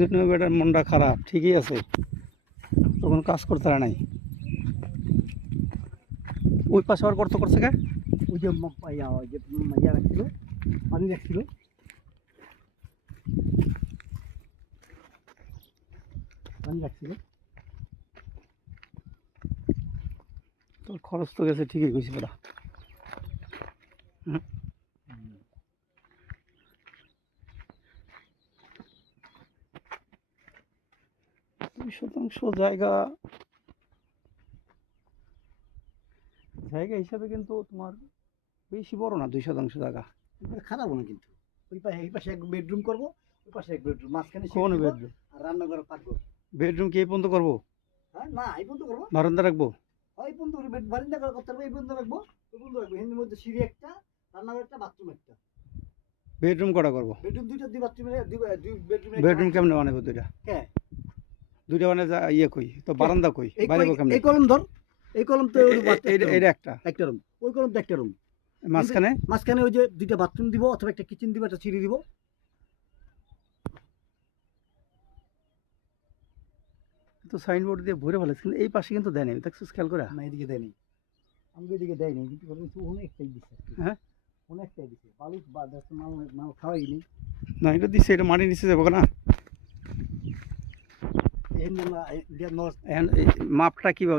জন্য বেটার মনটা খারাপ, ঠিকই আছে, তখন কাজ করতে পারে নাই। ওই পাশে আবার গর্ত করছে কে? ওই যে ইয়া রাখছিল, পানি রাখছিল, পানি রাখছিল। তোর খরচ তো গেছে, ঠিকই কইছি বেটা। হুম। 2% জায়গা জায়গা হিসাবে কিন্তু তোমার বেশি বড় না, 2% জায়গা। খারাপ না কিন্তু, ওই পাশে এই পাশে এক বেডরুম করবো, ওই পাশে এক বেডরুম, মাঝখানে কোন সিঁড়ি দিব, বেডরুম? আর রান্নাঘর পাকঘর। বেডরুম কি এই পর্যন্ত করবো? হ্যাঁ, না এই পর্যন্ত করবো, বারান্দা রাখবো? এই পর্যন্ত বারিন্দা করতে পারবো, এই পর্যন্ত রাখবো, ওই পর্যন্ত রাখবো। এর মধ্যে সিঁড়ি একটা, রান্নাঘর একটা, বাথরুম একটা। বেডরুম কটা করবো? বেডরুম দুইটা, দুই বাথরুমে, দুই বেডরুমে। বেডরুম কেমনে বানাবো দুইটা? হ্যাঁ, দুইটা মানে ইয়ে কই তো, বারান্দা কই, বাইরে কেমনে? এই কলম ধর, এই কলম তো এটা একটা একটা রুম, ওই কলম তো একটা রুম। মাঝখানে মাঝখানে ওই যে দুইটা বাথরুম দিব, অথবা একটা কিচেন দিব, একটা সিঁড়ি দিব। তো সাইনবোর্ড দিয়ে ভরে ফেলেছে, কিন্তু এই পাশে কিন্তু দেয়নি, দেখছিস খেয়াল করে? না, এদিকে দেয়নি, আমাকে এদিকে দেয়নি, কিন্তু অনেকটাই দিচ্ছে। হ্যাঁ, অনেকটাই দিচ্ছে, বালু বা মাল মাল খাওয়াইনি। না এটা দিচ্ছে, এটা মাটি নিচে যাবো না। এই এখন এই মাপটা কিভাবে